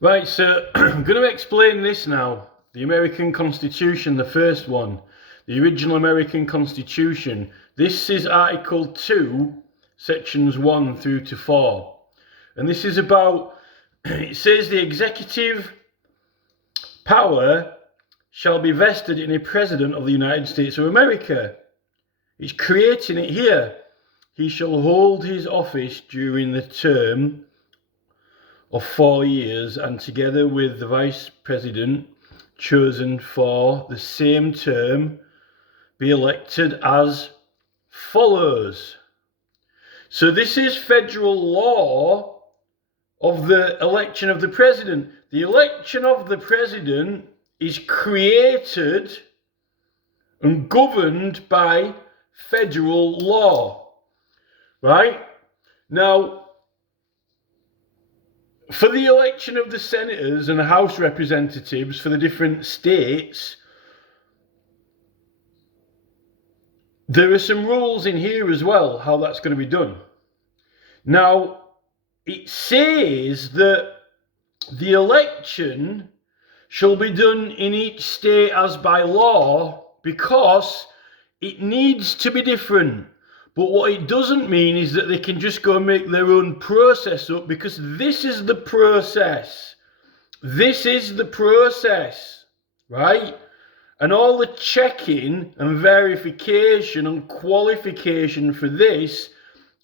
Right, so I'm going to explain this now. The American Constitution, the first one, the original American Constitution. This is Article 2, Sections 1 through to 4. And this is about, it says the executive power shall be vested in a President of the United States of America. It's creating it here. He shall hold his office during the term of 4 years, and together with the Vice President chosen for the same term, be elected as follows. So this is federal law of the election of the President. The election of the President is created and governed by federal law, right? Now, for the election of the senators and the House representatives for the different states, there are some rules in here as well, how that's going to be done. Now, it says that the election shall be done in each state as by law because it needs to be different. But what it doesn't mean is that they can just go and make their own process up, because this is the process. This is the process, right? And all the checking and verification and qualification for this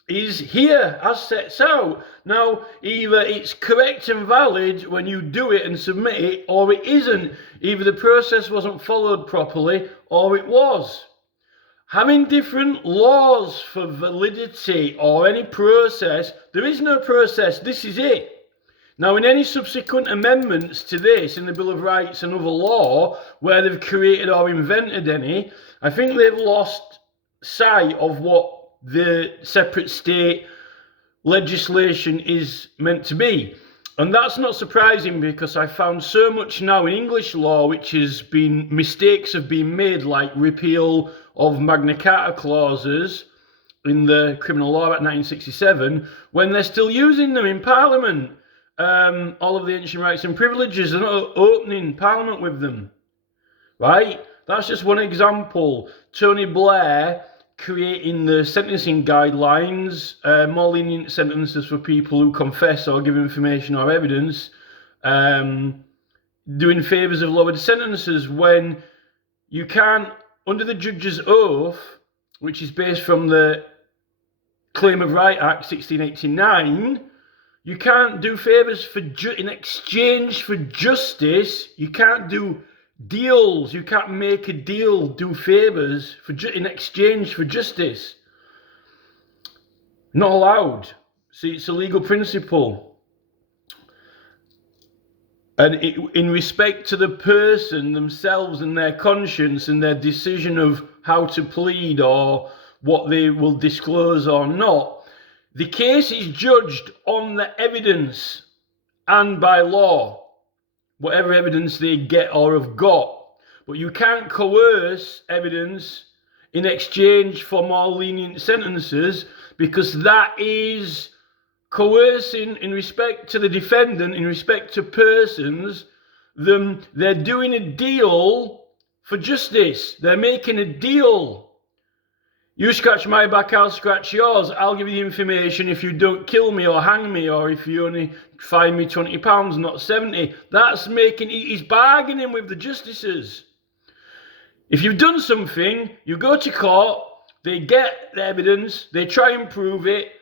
is here as sets out. Now, either it's correct and valid when you do it and submit it, or it isn't. Either the process wasn't followed properly, or it was. Having different laws for validity or any process, there is no process, this is it. Now, in any subsequent amendments to this in the Bill of Rights and other law, where they've created or invented any, I think they've lost sight of what the separate state legislation is meant to be. And that's not surprising, because I found so much now in English law which has been, mistakes have been made, like repeal of Magna Carta clauses in the Criminal Law Act 1967, when they're still using them in Parliament. All of the ancient rights and privileges, they're not opening Parliament with them, right? That's just one example. Tony Blair creating the sentencing guidelines, more lenient sentences for people who confess or give information or evidence, doing favours of lowered sentences when you can't, under the judge's oath, which is based from the Claim of Right Act 1689, you can't do favours for in exchange for justice. You can't do deals. You can't make a deal, do favours for in exchange for justice. Not allowed. See, it's a legal principle. And in respect to the person themselves and their conscience and their decision of how to plead or what they will disclose or not, the case is judged on the evidence and by law, whatever evidence they get or have got. But you can't coerce evidence in exchange for more lenient sentences, because that is coercing in respect to the defendant, in respect to persons. They're doing a deal for justice. They're making a deal. You scratch my back, I'll scratch yours. I'll give you the information if you don't kill me or hang me, or if you only fine me £20, not 70. That's making, he's bargaining with the justices. If you've done something, you go to court, they get the evidence, they try and prove it,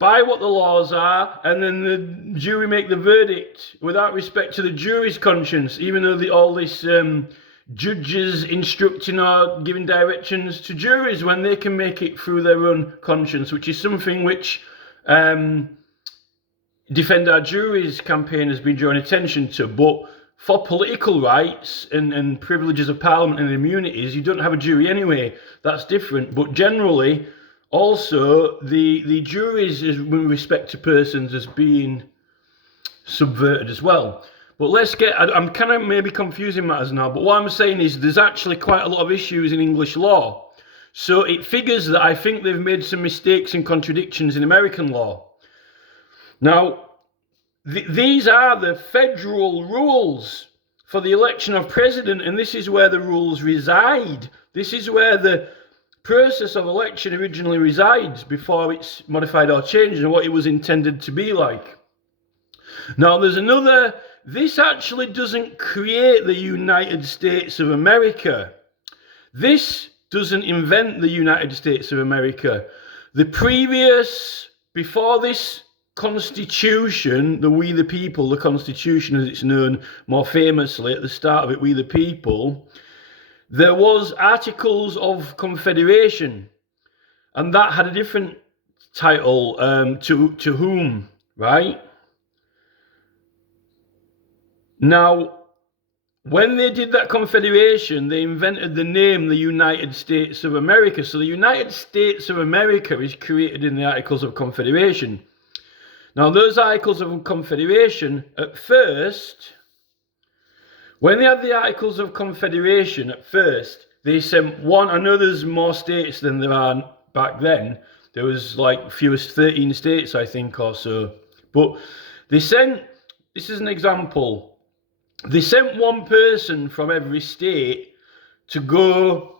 by what the laws are, and then the jury make the verdict without respect to the jury's conscience, even though all this judges instructing or giving directions to juries when they can make it through their own conscience, which is something which Defend Our Juries campaign has been drawing attention to. But for political rights and privileges of Parliament and immunities, you don't have a jury anyway. That's different. But generally, also, the juries, with respect to persons, as being subverted as well. But I'm kind of maybe confusing matters now, but what I'm saying is there's actually quite a lot of issues in English law. So it figures that I think they've made some mistakes and contradictions in American law. Now, these are the federal rules for the election of president, and this is where the rules reside. This is where the process of election originally resides before it's modified or changed and what it was intended to be like. Now, there's another. This actually doesn't create the United States of America. This doesn't invent the United States of America. The previous, before this Constitution, the We the People, the Constitution as it's known more famously at the start of it, We the People, there was Articles of Confederation, and that had a different title, to whom, right? Now, when they did that confederation, they invented the name the United States of America. So the United States of America is created in the Articles of Confederation. Now, those Articles of Confederation, at first, when they had the Articles of Confederation, at first, they sent one. I know there's more states than there are back then. There was like fewest 13 states, I think, or so. But they sent, this is an example, they sent one person from every state to go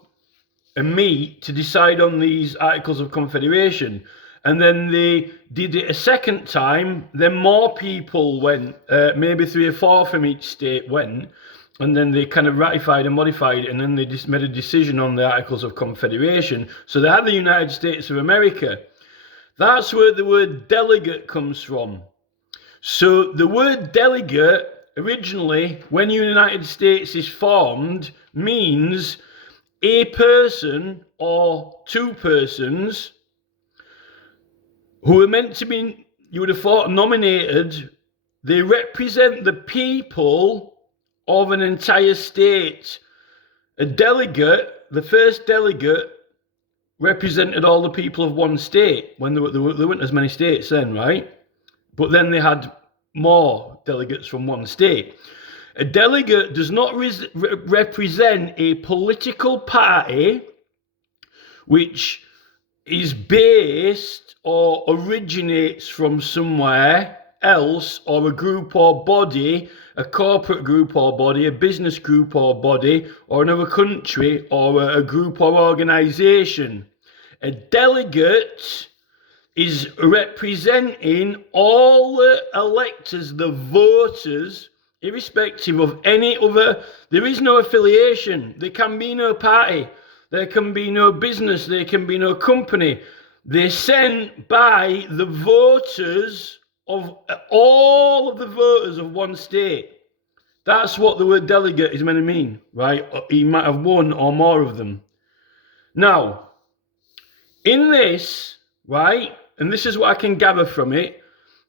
and meet to decide on these Articles of Confederation. And then they did it a second time. Then more people went, maybe 3 or 4 from each state went. And then they kind of ratified and modified it. And then they just made a decision on the Articles of Confederation. So they had the United States of America. That's where the word delegate comes from. So the word delegate, originally, when the United States is formed, means a person or 2 persons who are meant to be, you would have thought, nominated. They represent the people of an entire state. A delegate, the first delegate, represented all the people of one state. When there weren't as many states then, right? But then they had more delegates from one state. A delegate does not represent a political party which is based or originates from somewhere else, or a group or body, a corporate group or body, a business group or body, or another country, or a group or organisation. A delegate is representing all the electors, the voters, irrespective of any other. There is no affiliation. There can be no party. There can be no business. There can be no company. They're sent by the voters of all of the voters of one state. That's what the word delegate is meant to mean, right? He might have one or more of them. Now, in this, right, and this is what I can gather from it,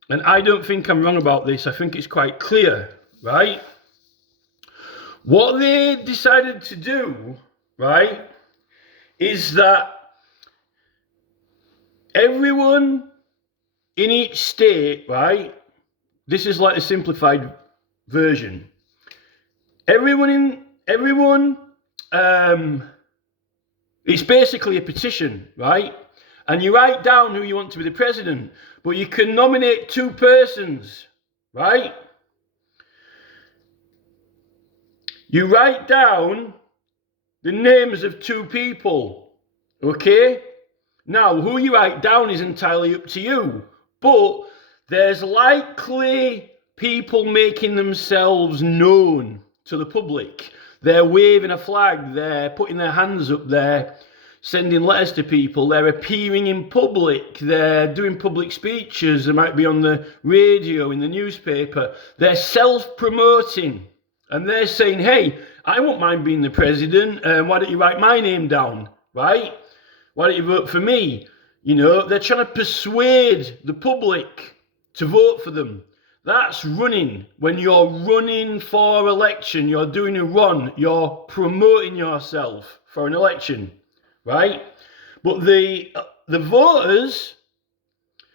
and I don't think I'm wrong about this, I think it's quite clear, right? What they decided to do, right, is that everyone in each state, right, this is like a simplified version. It's basically a petition, right? And you write down who you want to be the president, but you can nominate 2 persons, right? You write down the names of 2 people, okay? Now, who you write down is entirely up to you, but there's likely people making themselves known to the public. They're waving a flag, they're putting their hands up, they're sending letters to people, they're appearing in public, they're doing public speeches, they might be on the radio, in the newspaper. They're self-promoting, and they're saying, hey, I won't mind being the president, why don't you write my name down, right? Why don't you vote for me? You know, they're trying to persuade the public to vote for them. That's running. When you're running for election, you're doing a run, you're promoting yourself for an election, right? But the voters,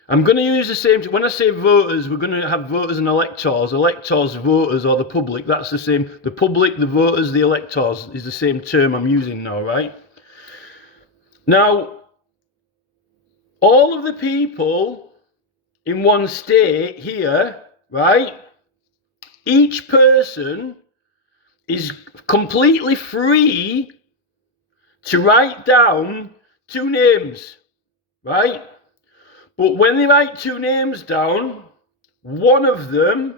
I'm going to use the same, when I say voters, we're going to have voters and electors. Electors, voters, or the public, that's the same. The public, the voters, the electors is the same term I'm using now, right? Now, all of the people in one state here, right, each person is completely free to write down 2 names, right? But when they write 2 names down, one of them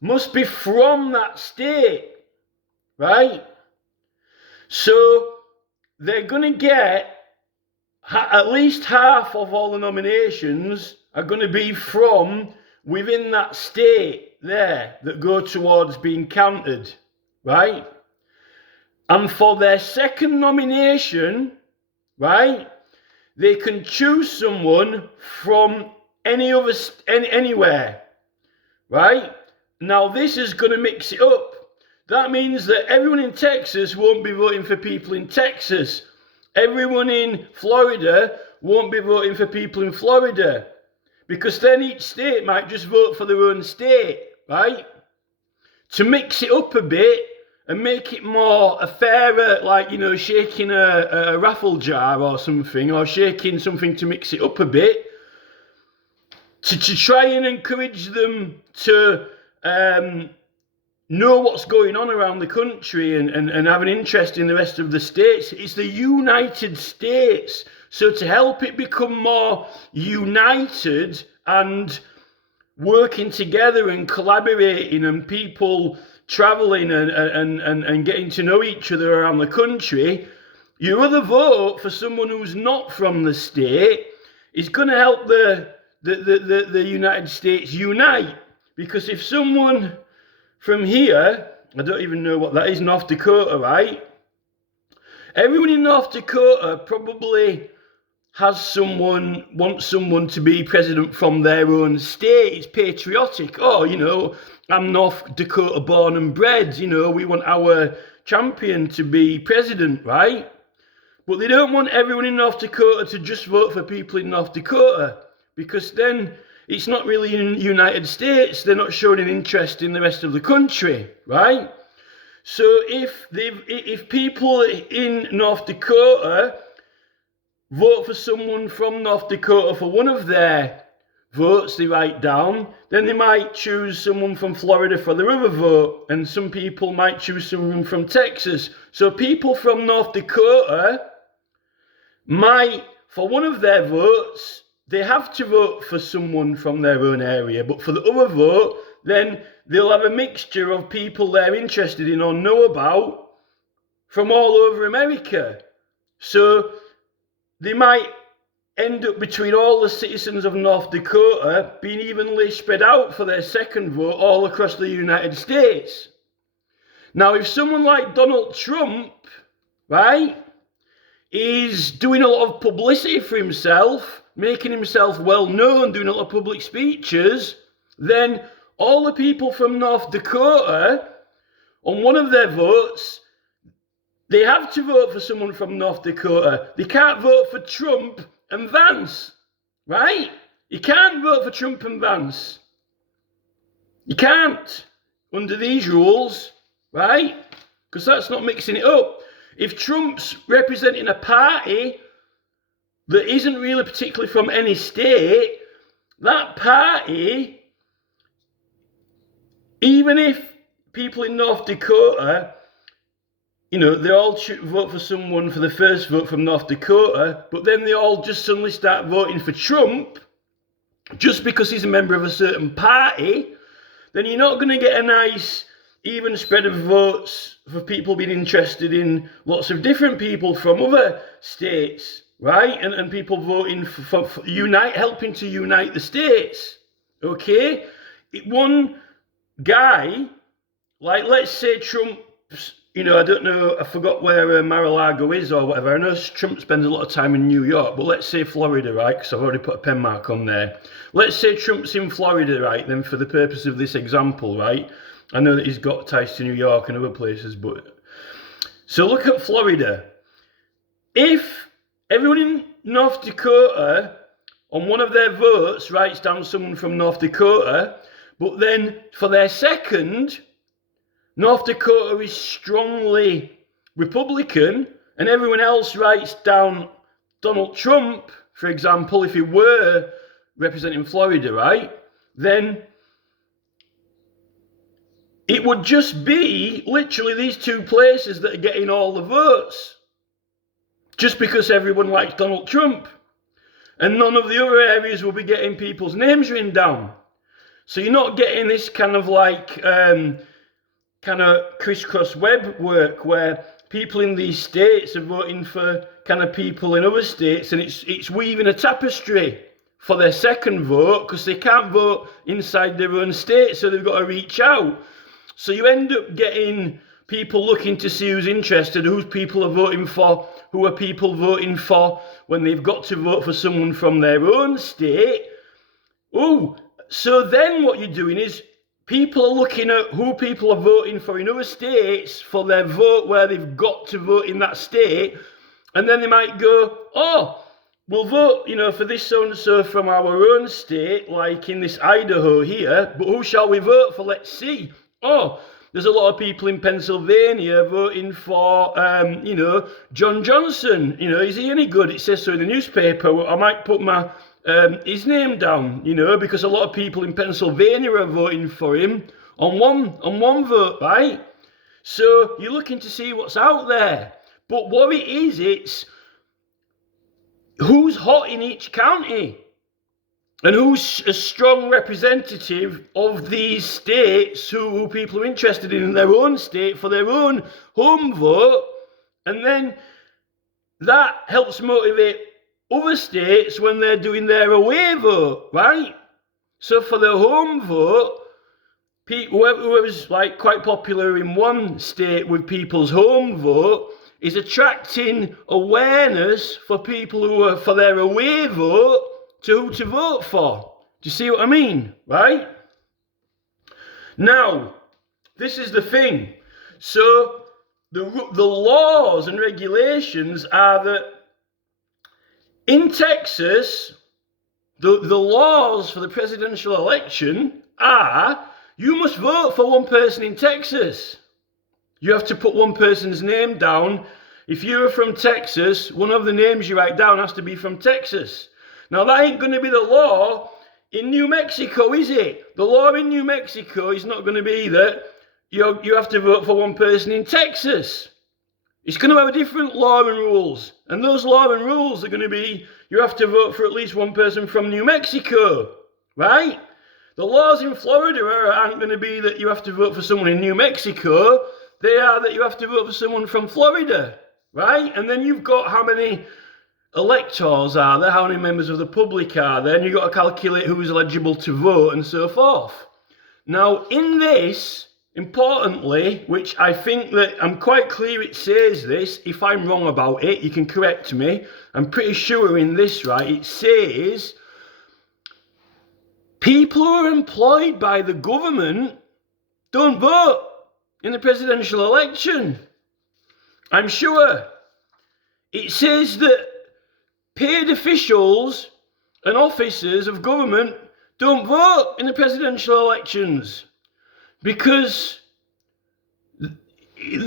must be from that state, right? So they're going to get at least half of all the nominations are going to be from within that state there that go towards being counted, right? And for their second nomination, right, they can choose someone from anywhere, right? Now this is going to mix it up. That means that everyone in Texas won't be voting for people in Texas. Everyone in Florida won't be voting for people in Florida, because then each state might just vote for their own state, right? To mix it up a bit and make it more a fairer, like, you know, shaking a raffle jar or something, or shaking something to mix it up a bit, to try and encourage them to know what's going on around the country and have an interest in the rest of the states. It's the United States. So to help it become more united and working together and collaborating and people traveling and getting to know each other around the country, your other vote for someone who's not from the state is going to help the United States unite. Because if someone from here, I don't even know what that is, North Dakota, right? Everyone in North Dakota probably wants someone to be president from their own state. It's patriotic. Oh, you know, I'm North Dakota born and bred. You know, we want our champion to be president, right? But they don't want everyone in North Dakota to just vote for people in North Dakota, because then it's not really in the United States. They're not showing an interest in the rest of the country, right? So if people in North Dakota vote for someone from North Dakota for one of their votes they write down, then they might choose someone from Florida for their other vote, and some people might choose someone from Texas. So people from North Dakota might, for one of their votes, they have to vote for someone from their own area, but for the other vote, then they'll have a mixture of people they're interested in or know about from all over America. So they might end up between all the citizens of North Dakota being evenly spread out for their second vote all across the United States. Now, if someone like Donald Trump, right, is doing a lot of publicity for himself, making himself well known, doing a lot of public speeches, then all the people from North Dakota, on one of their votes, they have to vote for someone from North Dakota. They can't vote for Trump and Vance, right? You can't vote for Trump and Vance. You can't, under these rules, right? Because that's not mixing it up. If Trump's representing a party that isn't really particularly from any state, that party, even if people in North Dakota, you know, they all vote for someone for the first vote from North Dakota, but then they all just suddenly start voting for Trump just because he's a member of a certain party, then you're not going to get a nice even spread of votes for people being interested in lots of different people from other states, right? And people voting for helping to unite the states, okay? One guy, like let's say Trump's, you know, I don't know, I forgot where Mar-a-Lago is or whatever. I know Trump spends a lot of time in New York, but let's say Florida, right? Because I've already put a pen mark on there. Let's say Trump's in Florida, right? Then for the purpose of this example, right? I know that he's got ties to New York and other places, but... So look at Florida. If everyone in North Dakota, on one of their votes, writes down someone from North Dakota, but then for their second, North Dakota is strongly Republican, and everyone else writes down Donald Trump, for example, if he were representing Florida, right? Then it would just be literally these two places that are getting all the votes. Just because everyone likes Donald Trump. And none of the other areas will be getting people's names written down. So you're not getting this kind of like kind of crisscross web work where people in these states are voting for kind of people in other states, and it's weaving a tapestry for their second vote because they can't vote inside their own state, so they've got to reach out. So you end up getting people looking to see who's interested, who people are voting for, who are people voting for when they've got to vote for someone from their own state. Oh, so then what you're doing is people are looking at who people are voting for in other states for their vote where they've got to vote in that state. And then they might go, oh, we'll vote, for this so-and-so from our own state, like in this Idaho here, but who shall we vote for? Let's see. Oh, there's a lot of people in Pennsylvania voting for, John Johnson. Is he any good? It says so in the newspaper. I might put his name down, because a lot of people in Pennsylvania are voting for him on one vote, right? So you're looking to see what's out there. But what it is, it's who's hot in each county and who's a strong representative of these states who people are interested in their own state for their own home vote. And then that helps motivate other states when they're doing their away vote, right? So for the home vote, whoever's like quite popular in one state with people's home vote is attracting awareness for people who are for their away vote to who to vote for. Do you see what I mean, right? Now, this is the thing. So the laws and regulations are that in Texas, the laws for the presidential election are you must vote for one person in Texas. You have to put one person's name down. If you're from Texas, one of the names you write down has to be from Texas. Now, that ain't going to be the law in New Mexico, is it? The law in New Mexico is not going to be that you have to vote for one person in Texas. It's going to have a different law and rules. And those law and rules are going to be you have to vote for at least one person from New Mexico, right? The laws in Florida aren't going to be that you have to vote for someone in New Mexico. They are that you have to vote for someone from Florida, right? And then you've got how many electors are there, how many members of the public are there, and you've got to calculate who's eligible to vote and so forth. Now, in this, importantly, which I think that I'm quite clear it says this, if I'm wrong about it, you can correct me. I'm pretty sure in this, right, it says people who are employed by the government don't vote in the presidential election. I'm sure. It says that paid officials and officers of government don't vote in the presidential elections because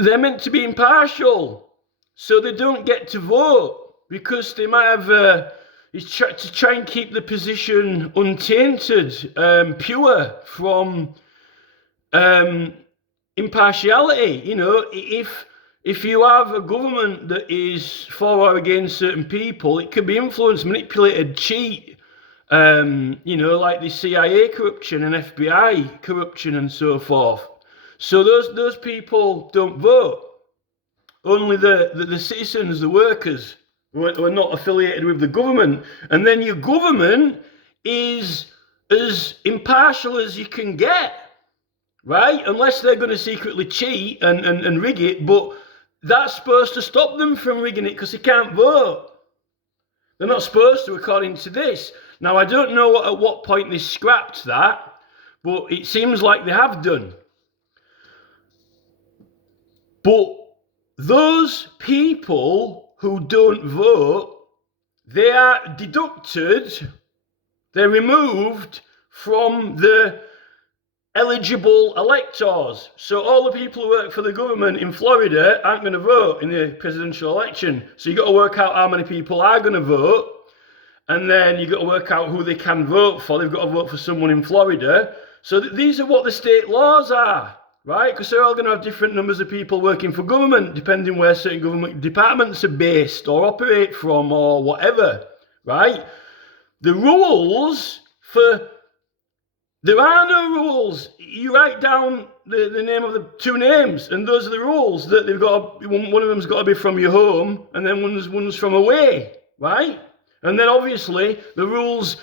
they're meant to be impartial, so they don't get to vote because they might have to try and keep the position untainted, pure from impartiality. If you have a government that is for or against certain people, it can be influenced, manipulated, cheat, like the CIA corruption and FBI corruption and so forth. So those people don't vote. Only the citizens, the workers, who are not affiliated with the government. And then your government is as impartial as you can get, right? Unless they're going to secretly cheat and rig it, but that's supposed to stop them from rigging it because they can't vote. They're not supposed to, according to this. Now, I don't know at what point they scrapped that, but it seems like they have done. But those people who don't vote, they are deducted, they're removed from the eligible electors. So all the people who work for the government in Florida aren't going to vote in the presidential election. So you've got to work out how many people are going to vote. And then you've got to work out who they can vote for. They've got to vote for someone in Florida. So these are what the state laws are, right? Because they're all going to have different numbers of people working for government, depending where certain government departments are based or operate from or whatever, right? The rules for... There are no rules. You write down the name of the two names, and those are the rules. That they've got. One of them's got to be from your home, and then one's from away, right? And then obviously the rules,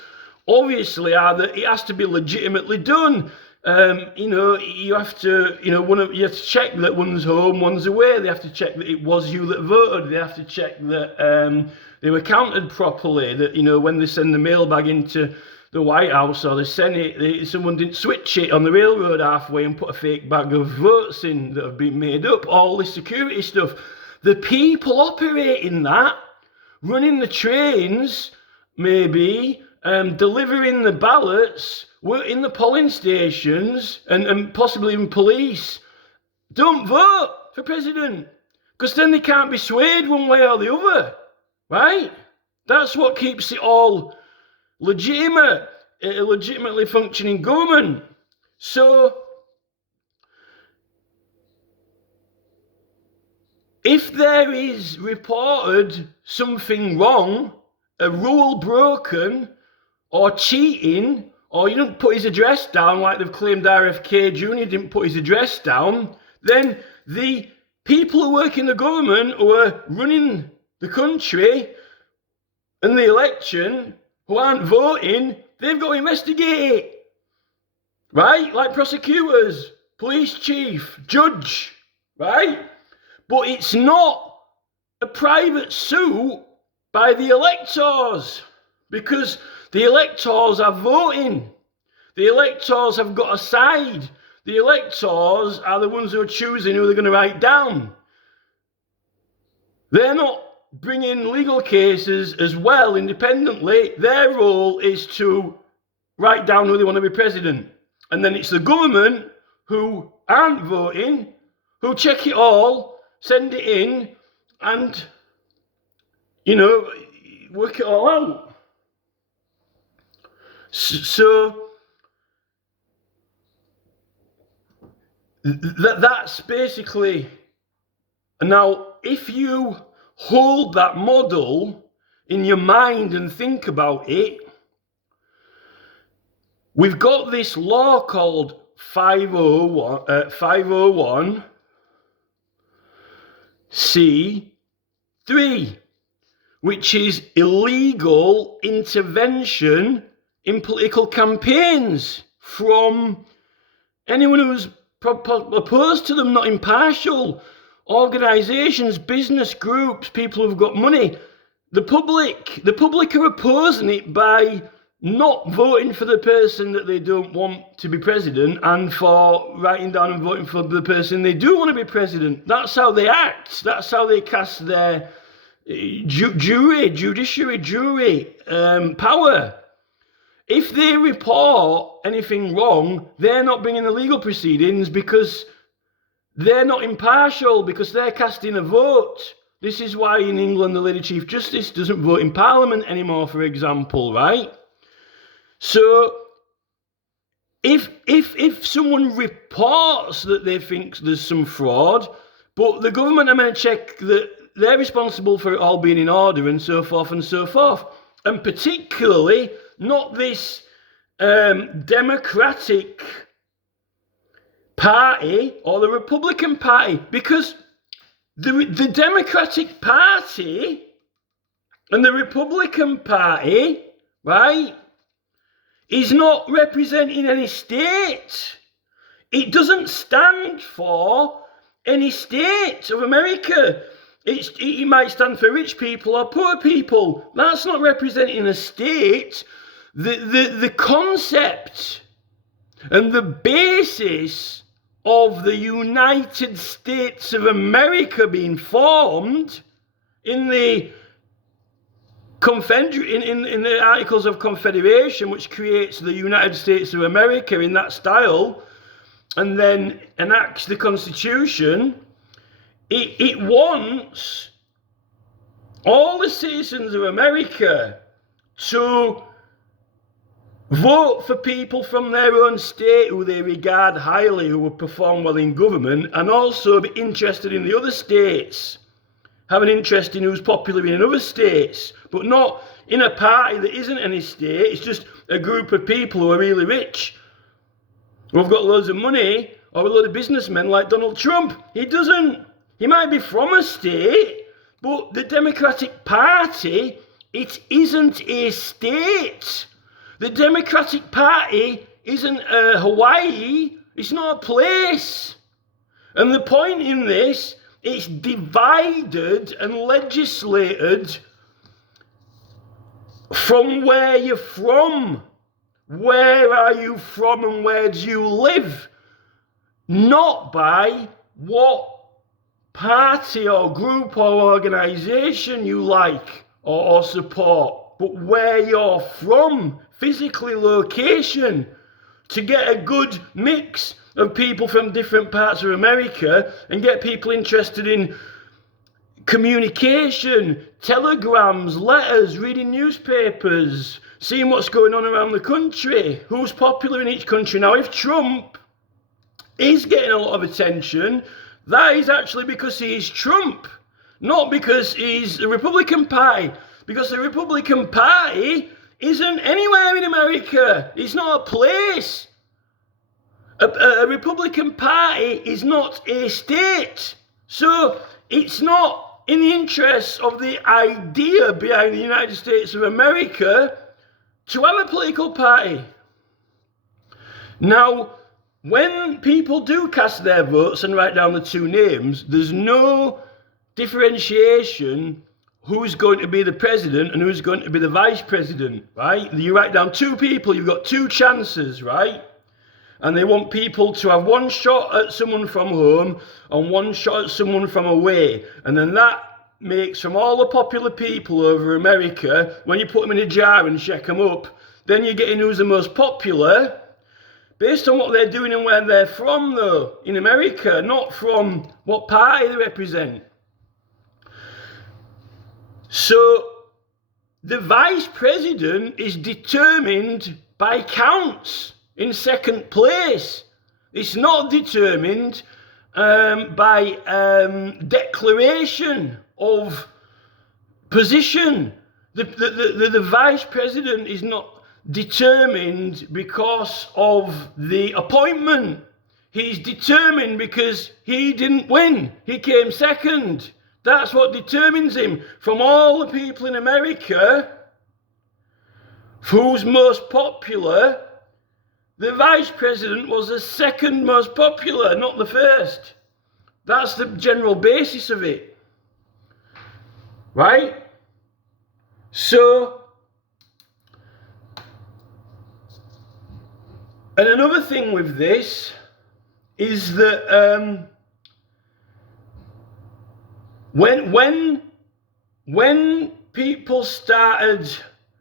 are that it has to be legitimately done. You have to, you have to check that one's home, one's away. They have to check that it was you that voted. They have to check that they were counted properly. That when they send the mailbag into the White House or the Senate, someone didn't switch it on the railroad halfway and put a fake bag of votes in that have been made up. All this security stuff. The people operating that, running the trains, maybe, delivering the ballots, in the polling stations, and possibly even police, don't vote for president. Because then they can't be swayed one way or the other, right? That's what keeps it all legitimate, a legitimately functioning government. So, if there is reported something wrong, a rule broken, or cheating, or you didn't put his address down like they've claimed RFK Jr. didn't put his address down, then the people who work in the government who are running the country and the election, who aren't voting, they've got to investigate it, right? Like prosecutors, police chief, judge, right? But it's not a private suit by the electors, because the electors are voting. The electors have got a side. The electors are the ones who are choosing who they're going to write down. They're not bringing legal cases as well independently. Their role is to write down who they want to be president. And then it's the government who aren't voting, who check it all, send it in, and, work it all out. So that's basically... Now, if you hold that model in your mind and think about it, we've got this law called 501c3, which is illegal intervention in political campaigns from anyone who's opposed to them, not impartial. Organisations, business groups, people who've got money. The public are opposing it by not voting for the person that they don't want to be president, and for writing down and voting for the person they do want to be president. That's how they act. That's how they cast their judiciary power. If they report anything wrong, they're not bringing the legal proceedings because they're not impartial, because they're casting a vote. This is why in England the Lady Chief Justice doesn't vote in Parliament anymore, for example, right? So if someone reports that they think there's some fraud, but the government are meant to check that they're responsible for it all being in order, and so forth and so forth. And particularly not this Democratic Party or the Republican Party, because the Democratic Party and the Republican Party, right, is not representing any state. It doesn't stand for any state of America. It might stand for rich people or poor people. That's not representing a state. The concept and the basis of the United States of America being formed in the in the Articles of Confederation, which creates the United States of America in that style, and then enacts the Constitution, it wants all the citizens of America to vote for people from their own state who they regard highly, who will perform well in government, and also be interested in the other states. Have an interest in who's popular in other states, but not in a party that isn't any state. It's just a group of people who are really rich, who have got loads of money, or a load of businessmen like Donald Trump. He doesn't. He might be from a state, but the Democratic Party, it isn't a state. The Democratic Party isn't Hawaii. It's not a place. And the point in this, it's divided and legislated from where you're from. Where are you from and where do you live? Not by what party or group or organisation you like or support, but where you're from, physically, location, to get a good mix of people from different parts of America and get people interested in communication, telegrams, letters, reading newspapers, seeing what's going on around the country, who's popular in each country. Now, if Trump is getting a lot of attention, that is actually because he's Trump, not because he's the Republican Party, because the Republican Party isn't anywhere in America. It's not a place. A Republican Party is not a state. So it's not in the interests of the idea behind the United States of America to have a political party. Now, when people do cast their votes and write down the two names, there's no differentiation who's going to be the president and who's going to be the vice president, right? You write down two people, you've got two chances, right? And they want people to have one shot at someone from home and one shot at someone from away. And then that makes, from all the popular people over America, when you put them in a jar and shake them up, then you're getting who's the most popular based on what they're doing and where they're from, though, in America, not from what party they represent. So the vice president is determined by counts in second place. It's not determined by declaration of position. The vice president is not determined because of the appointment. He's determined because he didn't win. He came second. That's what determines him. From all the people in America, who's most popular, the vice president was the second most popular, not the first. That's the general basis of it. Right? So, and another thing with this is that when people started,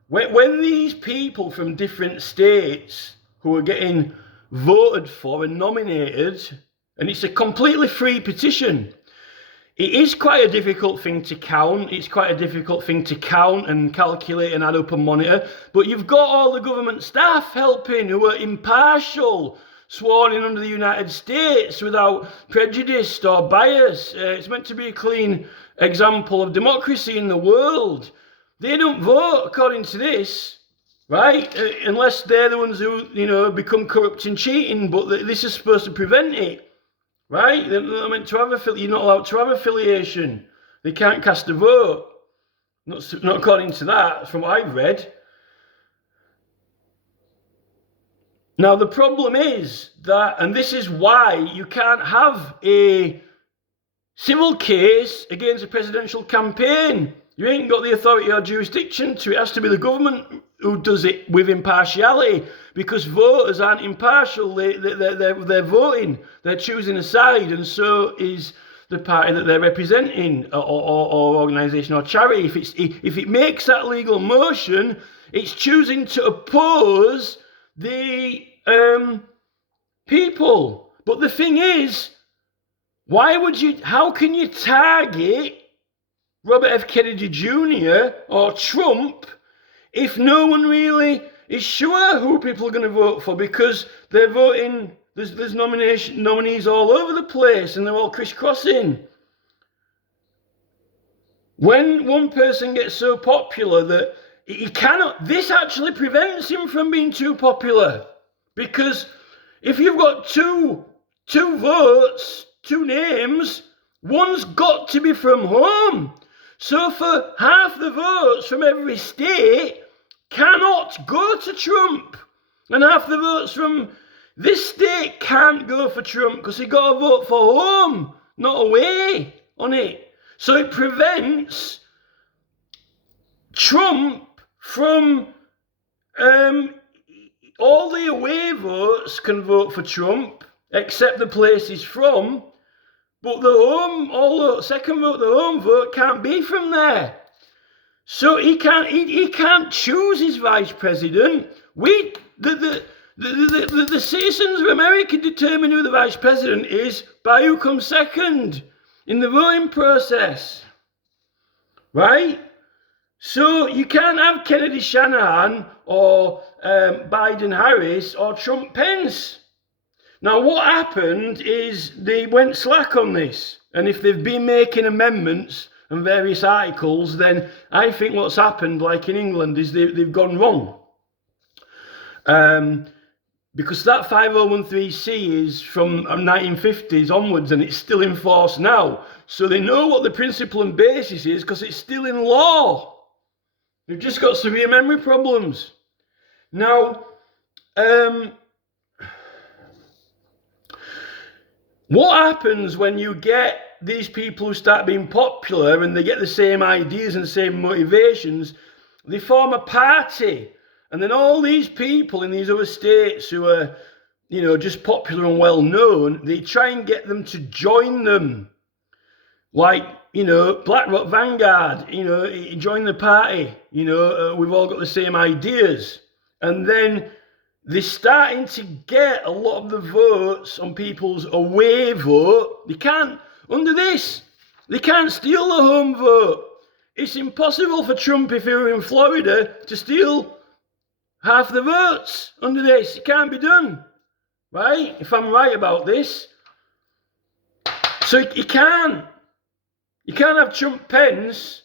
when these people from different states who are getting voted for and nominated, and it's a completely free petition, it is quite a difficult thing to count. It's quite a difficult thing to count and calculate and add up and monitor. But you've got all the government staff helping who are impartial, sworn in under the United States without prejudice or bias. It's meant to be a clean example of democracy in the world. They don't vote according to this, right? Unless they're the ones who, become corrupt and cheating. But this is supposed to prevent it. Right? They're not meant to have you're not allowed to have affiliation. They can't cast a vote. Not according to that, from what I've read. Now, the problem is that, and this is why you can't have a civil case against a presidential campaign. You ain't got the authority or jurisdiction to it. It has to be the government who does it with impartiality, because voters aren't impartial. They're voting. They're choosing a side, and so is the party that they're representing, or organisation or charity. If it makes that legal motion, it's choosing to oppose the people. But the thing is, how can you target Robert F. Kennedy Jr. or Trump if no one really is sure who people are going to vote for because they're voting. There's nominees all over the place and they're all crisscrossing. When one person gets so popular that he cannot, this actually prevents him from being too popular. Because if you've got two votes, two names, one's got to be from home. So for half the votes from every state cannot go to Trump. And half the votes from this state can't go for Trump because he got to vote for home, not away on it. So it prevents Trump from all the away votes can vote for Trump except the place he's from, but the home, all the second vote, the home vote can't be from there. So he can't choose his vice president. The citizens of America determine who the vice president is by who comes second in the voting process, right? So you can't have Kennedy Shannahan or Biden Harris or Trump Pence. Now what happened is they went slack on this, and if they've been making amendments and various articles, then I think what's happened, like in England, is they've gone wrong. Because that 5013C is from 1950s onwards and it's still in force now. So they know what the principle and basis is because it's still in law. They've just got severe memory problems. Now, what happens when you get these people who start being popular and they get the same ideas and same motivations? They form a party. And then all these people in these other states who are, just popular and well known, they try and get them to join them. Like, BlackRock Vanguard, join the party, we've all got the same ideas. And then they're starting to get a lot of the votes on people's away vote. They can't steal the home vote. It's impossible for Trump, if he were in Florida, to steal half the votes under this. It can't be done, right? If I'm right about this. So you can't have Trump Pence.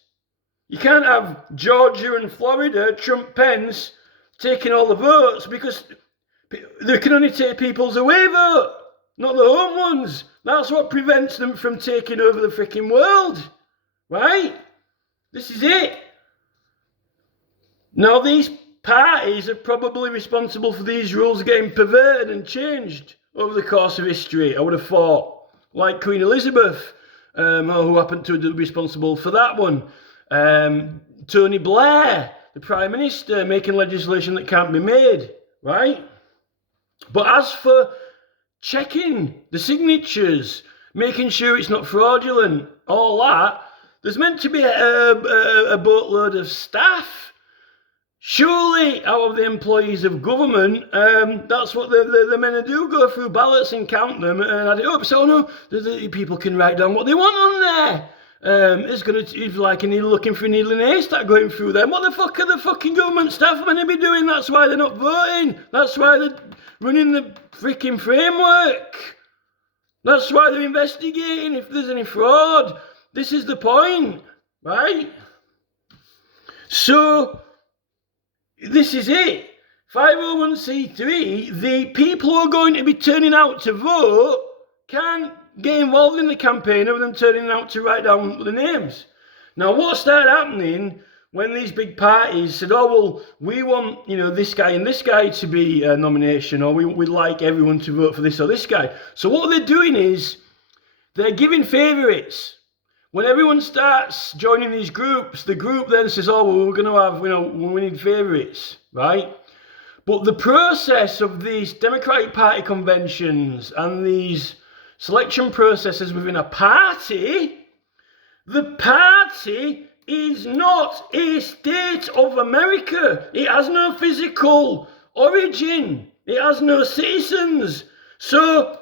You can't have Georgia and Florida, Trump Pence, taking all the votes because they can only take people's away vote, not the home ones. That's what prevents them from taking over the freaking world, right? This is it. Now these parties are probably responsible for these rules getting perverted and changed over the course of history, I would have thought. Like Queen Elizabeth, who happened to be responsible for that one. Tony Blair, the Prime Minister, making legislation that can't be made, right? But as for checking the signatures, making sure it's not fraudulent, all that, there's meant to be a boatload of staff. Surely, out of the employees of government, that's what the men do, go through ballots and count them and add it up. So no, the people can write down what they want on there. It's like a needle looking for a needle in a haystack going through them. What the fuck are the fucking government staff meant to be doing? That's why they're not voting. That's why they're running the freaking framework. That's why they're investigating if there's any fraud. This is the point, right? So this is it. 501c3, the people who are going to be turning out to vote can't get involved in the campaign other than turning out to write down the names. Now, what started happening when these big parties said, oh, well, we want, this guy and this guy to be a nomination, or we'd like everyone to vote for this or this guy. So what they're doing is they're giving favourites. When everyone starts joining these groups, the group then says, oh, well, we're going to have, we need favourites, right? But the process of these Democratic Party conventions and these selection processes within a party, the party is not a state of America. It has no physical origin. It has no citizens. So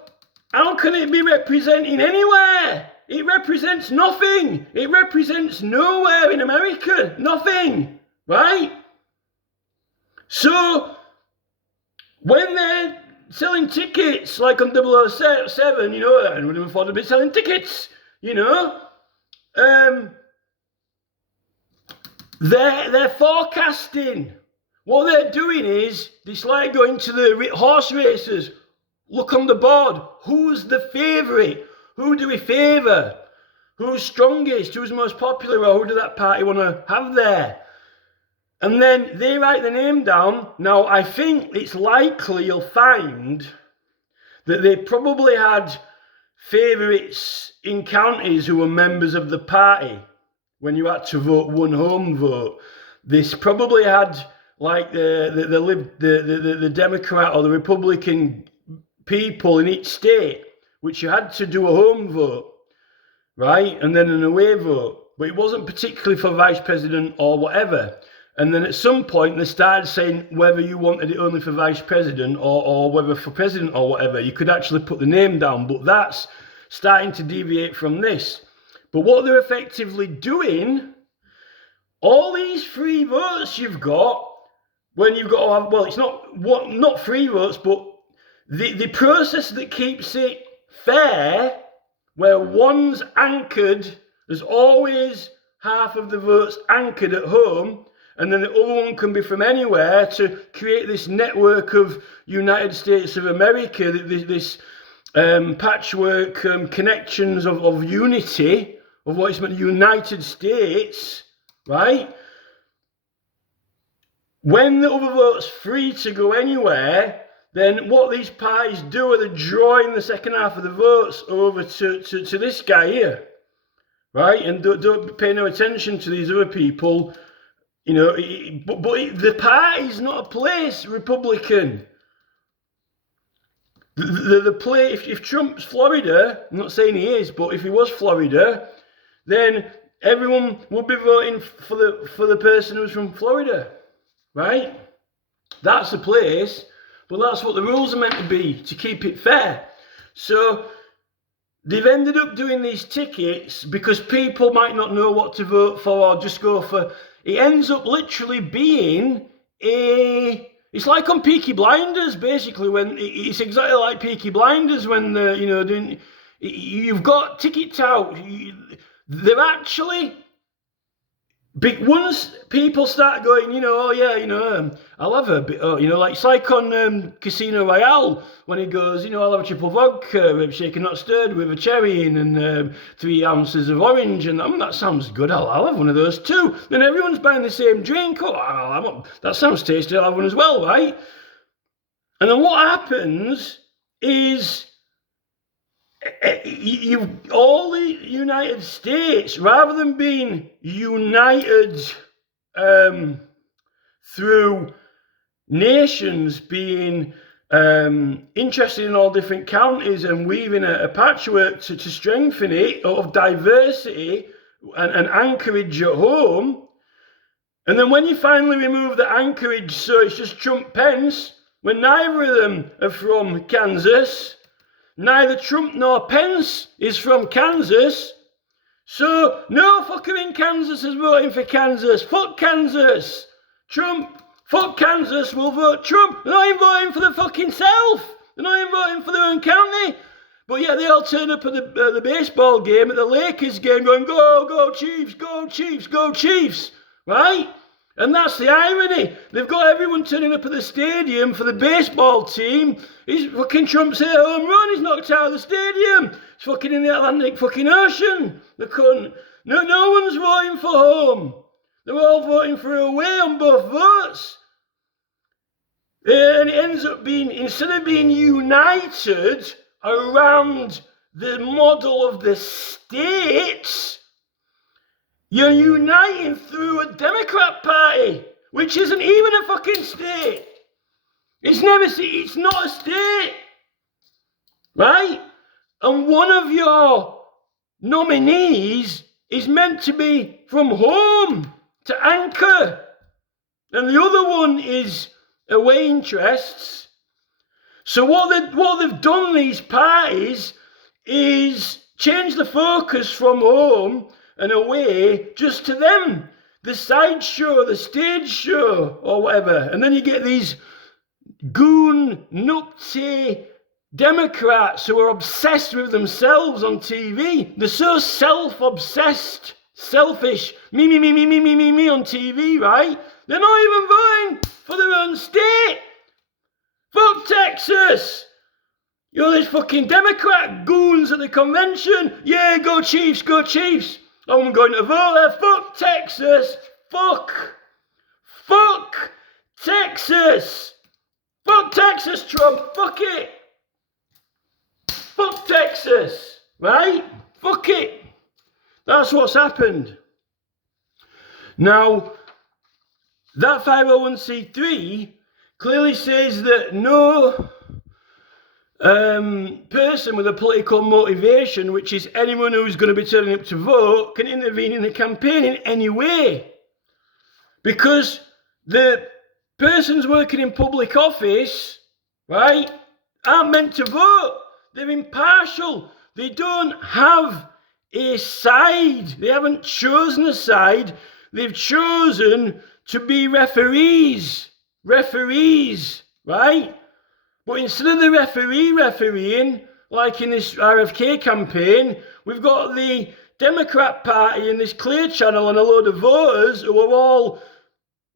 how can it be representing anywhere? It represents nothing. It represents nowhere in America. Nothing. Right? So, when they're selling tickets, like on 007, I wouldn't afford to be selling tickets, they're forecasting. What they're doing is, it's like going to the horse races. Look on the board. Who's the favourite? Who do we favour? Who's strongest? Who's most popular? Or who do that party want to have there? And then they write the name down. Now, I think it's likely you'll find that they probably had favourites in counties who were members of the party when you had to vote one home vote. This probably had like the Democrat or the Republican people in each state, which you had to do a home vote, right? And then an away vote. But it wasn't particularly for vice president or whatever. And then at some point they started saying whether you wanted it only for vice president or whether for president or whatever. You could actually put the name down, but that's starting to deviate from this. But what they're effectively doing, all these free votes you've got, when you've got to have, well, it's not free votes, but the process that keeps it fair, where one's anchored, there's always half of the votes anchored at home, and then the other one can be from anywhere, to create this network of United States of America, this patchwork connections of unity, of what is meant United States, right? When the other vote's free to go anywhere, then what these parties do are they're drawing the second half of the votes over to this guy here, right? And don't pay no attention to these other people, but the party's not a place, Republican. The play, if Trump's Florida, I'm not saying he is, but if he was Florida, then everyone would be voting for the person who's from Florida, right? That's the place, but that's what the rules are meant to be, to keep it fair. So they've ended up doing these tickets because people might not know what to vote for or just go for. It ends up literally being it's like on Peaky Blinders, basically, when it's exactly like Peaky Blinders when you've got ticket tout. They're actually big. Once people start going, I'll have a bit, like it's like on Casino Royale when he goes, I'll have a triple vodka, shaken not stirred with a cherry in and 3 ounces of orange, and that sounds good. I'll have one of those too. Then everyone's buying the same drink. Oh, that sounds tasty. I'll have one as well, right? And then what happens is, all the United States, rather than being united through nations being interested in all different counties and weaving a patchwork to strengthen it, of diversity and anchorage at home, and then when you finally remove the anchorage, so it's just Trump Pence, when neither of them are from Kansas. Neither Trump nor Pence is from Kansas. So no fucker in Kansas is voting for Kansas. Fuck Kansas. Trump, fuck Kansas, will vote Trump. They're not even voting for the fucking South. They're not even voting for their own county. But yeah, they all turn up at the baseball game, at the Lakers game, going, go, go Chiefs, go Chiefs, go Chiefs. Right? And that's the irony. They've got everyone turning up at the stadium for the baseball team. He's fucking Trump's hit a home run. He's knocked out of the stadium. He's fucking in the Atlantic fucking Ocean. The cunt. No one's voting for home. They're all voting for away on both votes. And it ends up being, instead of being united around the model of the states, you're uniting through a Democrat Party, which isn't even a fucking state. It's not a state, right? And one of your nominees is meant to be from home to anchor, and the other one is away interests. So what they've done, these parties, is change the focus from home and away just to them. the sideshow, the stage show, or whatever. And then you get these goon, nupty Democrats who are obsessed with themselves on TV. They're so self-obsessed, selfish, me on TV, right? They're not even voting for their own state. Fuck Texas! You know, these fucking Democrat goons at the convention. Yeah, go Chiefs, go Chiefs. I'm going to vote there. Fuck Texas. Fuck Texas. Fuck Texas, Trump. Fuck it. Fuck Texas. Right? Fuck it. That's what's happened. Now, that 501c3 clearly says that no person with a political motivation, which is anyone who's going to be turning up to vote, can intervene in the campaign in any way. Because the persons working in public office, right, aren't meant to vote. They're impartial. They don't have a side. They haven't chosen a side. They've chosen to be referees, right? But instead of the refereeing, like in this RFK campaign, we've got the Democrat Party in this Clear Channel and a load of voters who are all,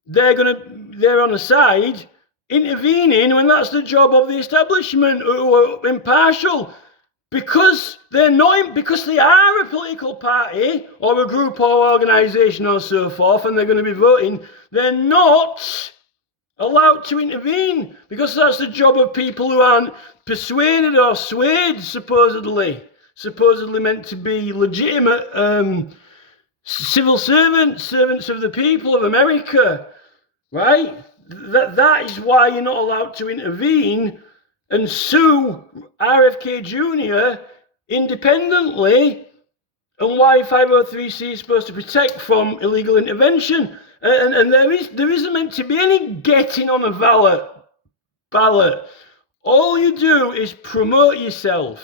they're on a side, intervening when that's the job of the establishment, who are impartial. Because because they are a political party or a group or organisation or so forth, and they're going to be voting, they're not allowed to intervene, because that's the job of people who aren't persuaded or swayed, supposedly meant to be legitimate civil servants of the people of America, right? That is why you're not allowed to intervene and sue RFK Jr. independently, and why 503c is supposed to protect from illegal intervention. And there isn't meant to be any getting on a ballot. All you do is promote yourself.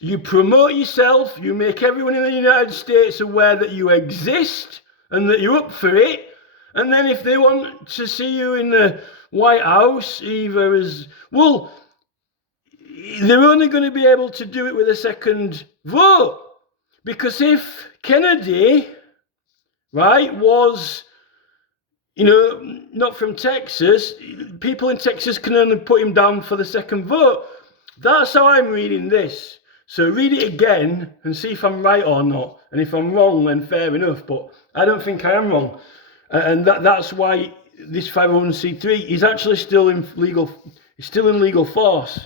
You promote yourself, you make everyone in the United States aware that you exist and that you're up for it. And then if they want to see you in the White House, either as, well, they're only going to be able to do it with a second vote. Because if Kennedy, right, was, you know, not from Texas, people in Texas can only put him down for the second vote. That's how I'm reading this. So read it again and see if I'm right or not. And if I'm wrong, then fair enough. But I don't think I am wrong. And that's why this 501c3 is actually still in legal force.